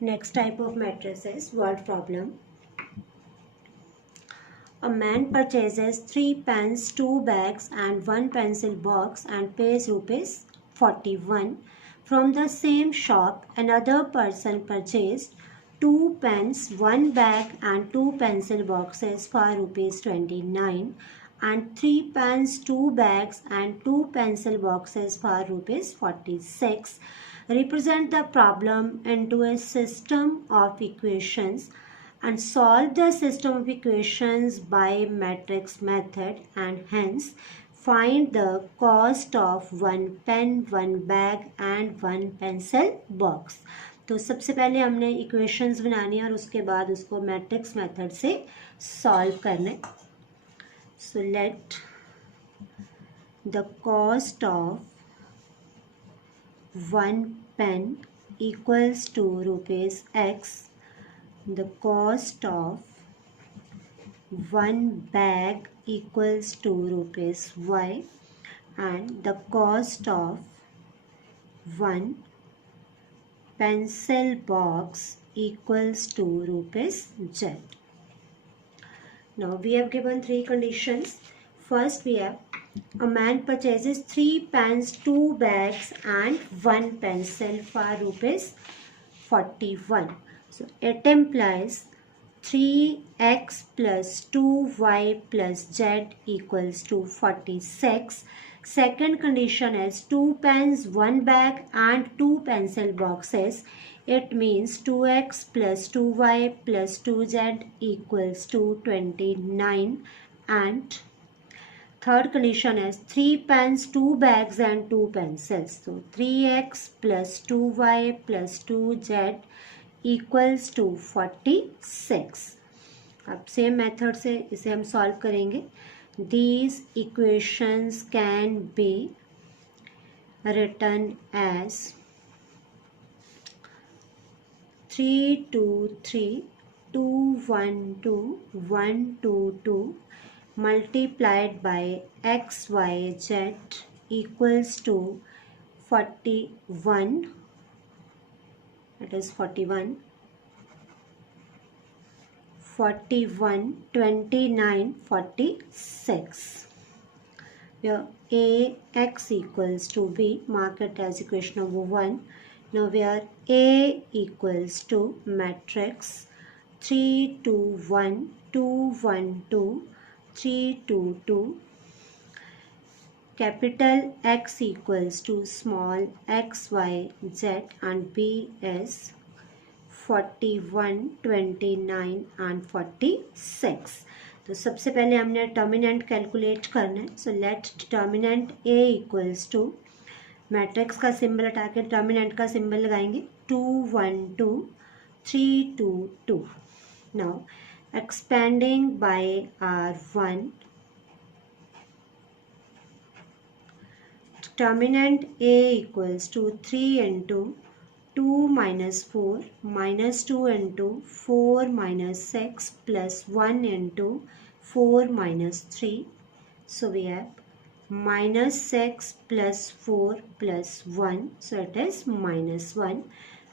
Next type of matrix is word problem. A man purchases 3 pens, 2 bags and 1 pencil box and pays rupees 41. From the same shop, another person purchased 2 pens, 1 bag and 2 pencil boxes for rupees 29 and 3 pens, 2 bags and 2 pencil boxes for rupees 46. Represent the problem into a system of equations and solve the system of equations by matrix method, and hence find the cost of 1 pen, 1 bag and 1 pencil box. तो सबसे पहले हमने equations बनानी है और उसके बाद उसको मैट्रिक्स मेथड से सॉल्व करना है. So let the cost of 1 pen equals to rupees X. The cost of 1 bag equals to rupees Y, and the cost of 1 pencil box equals to rupees Z. Now we have given 3 conditions. First we have a man purchases 3 pens, 2 bags and 1 pencil for rupees 41. So it implies 3x plus 2y plus z equals to 46. Second condition is 2 pens, 1 bag and 2 pencil boxes. It means 2x plus 2y plus 2z equals to 29. And third condition is 3 pens, 2 bags and 2 pencils. So 3x plus 2y plus 2z equals to 46. अब same method से इसे हम solve करेंगे. These equations can be written as 323, 212, 122 multiplied by x, y, z equals to 41. It is 41, 29, 46. Where a x equals to b, mark it as equation number 1. Now where a equals to matrix 3 2 1 2 1 2 3 2 2. Capital X equals to small x, y, z and b is 41, 29 and 46. तो सबसे पहले हमने determinant calculate करना है. So let determinant a equals to matrix का symbol हटा के determinant का सिंबल लगाएंगे. 2 1 2 3 2 2. Now expanding by R1, determinant a equals to 3 into 2 minus 4 minus 2 into 4 minus 6 plus 1 into 4 minus 3. So we have minus 6 plus 4 plus 1. So it is minus 1,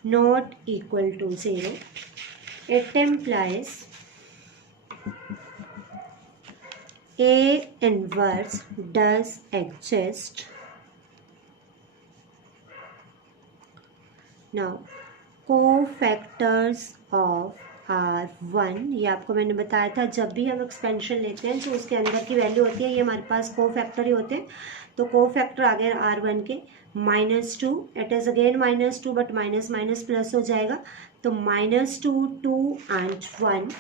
not equal to 0. It implies A inverse does exist. Now cofactors of R1, ये आपको मैंने बताया था जब भी हम expansion लेते हैं तो उसके अंदर की वैल्यू होती है, ये हमारे पास कोफैक्टर ही होते हैं. तो कोफैक्टर आ गए R1 के -2. It is again -2 but minus minus plus हो जाएगा. तो -2 2 and 1,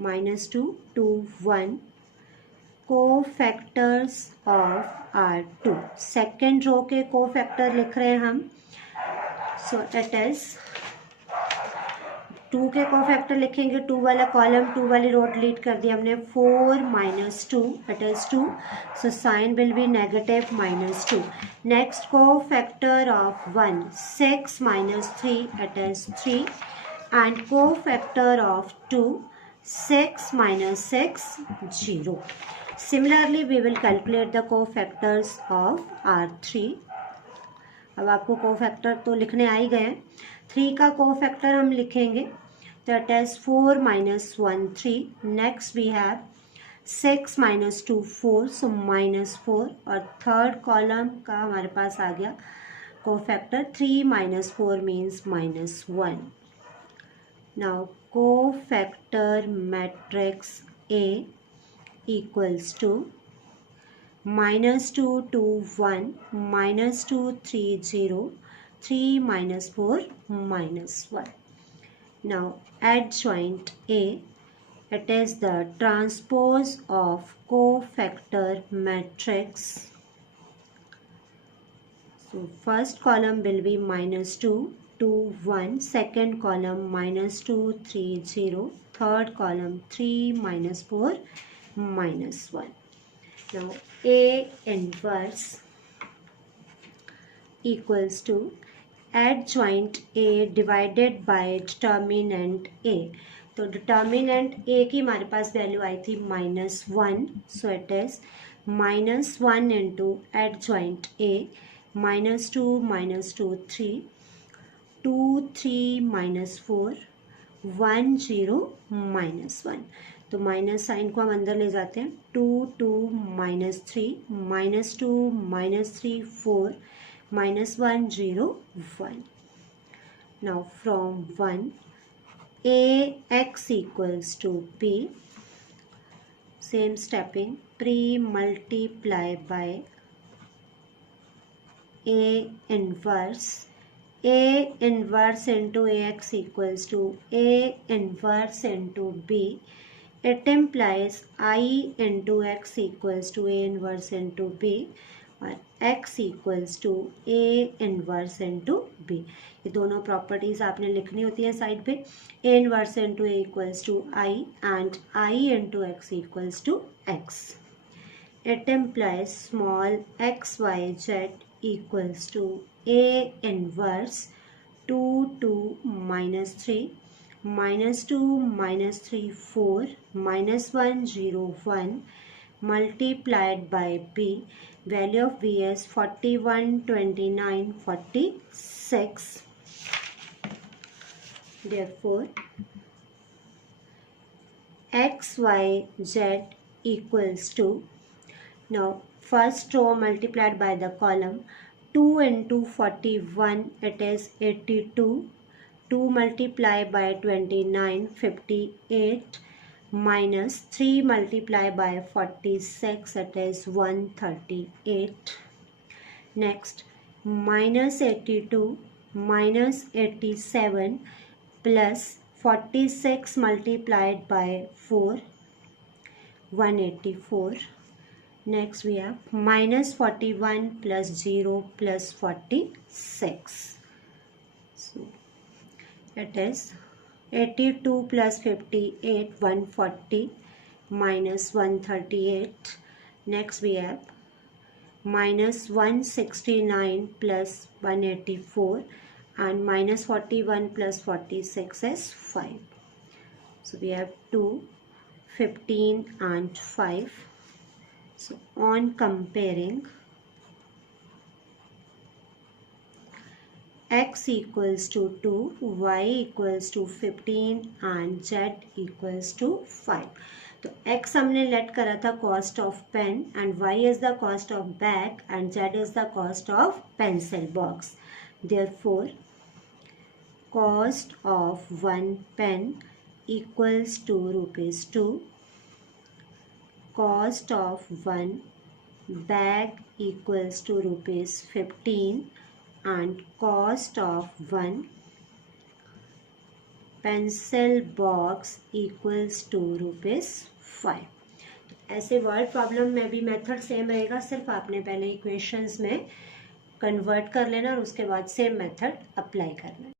-2 2 1 cofactors of R2. Second row के कोफैक्टर लिख रहे हैं हम. सो इट इज 2 के कोफैक्टर लिखेंगे. 2 वाला कॉलम 2 वाली रो डिलीट कर दी हमने. 4 - 2 it is 2. So sine will be negative -2. Next cofactor of 1 6 - 3 it is 3. And cofactor of 2 6 - 6 0. Similarly we will calculate the cofactors of R3. अब आपको कोफैक्टर तो लिखने आ ही गए हैं. 3 का कोफैक्टर हम लिखेंगे, that is 4 minus 1 3. Next we have 6 minus 2 4, so minus 4. और थर्ड कॉलम का हमारे पास आ गया cofactor 3 minus 4 means minus 1. Now cofactor matrix A equals to minus 2 2 1, minus 2 3 0, 3 minus 4 minus 1. Now adjoint A, it is the transpose of cofactor matrix. So first column will be minus 2 2 1, second column minus 2 3 0, third column 3 minus 4 minus 1. Now A inverse equals to adjoint A divided by determinant A. तो determinant A की हमारे पास value आई थी -1, so it is -1 into adjoint A, -2 -2 3, 2 3 -4, 1 0 -1. तो minus sign को हम अंदर ले जाते हैं, 2 2 -3, -2 -3 4, -1 0 1. Now from 1 Ax equals to B, same stepping, pre-multiply by A inverse. A inverse into Ax equals to A inverse into B. It implies I into X equals to A inverse into B, और X equals to A inverse into B. ये दोनों properties आपने लिखनी होती है side पे. A inverse into A equals to I and I into X equals to X. It implies small x y z equals to A inverse 2 2 -3, -2 -3 4, -1 0 1 multiplied by B. Value of B is 41 29 46. Therefore x y z equals to, now first row multiplied by the column, 2 into 41, it is 82. 2 multiplied by 29 58, minus 3 multiplied by 46, it is 138. Next minus 82 minus 87 plus 46 multiplied by 4, 184. Next we have minus 41 plus 0 plus 46. So it is 82 plus 58, 140 minus 138. Next we have minus 169 plus 184, and minus 41 plus 46 is 5. So we have 2, 15 and 5. So on comparing, x equals to 2, y equals to 15 and z equals to 5. तो x हमने let करा था cost of pen, and y is the cost of bag and z is the cost of pencil box. Therefore cost of one pen equals to ₹2. Cost of one bag equals to ₹15, and cost of one pencil box equals to ₹5. ऐसे word problem में भी method same रहेगा, सिर्फ आपने पहले equations में convert कर लेना और उसके बाद सेम मेथड अप्लाई करना है.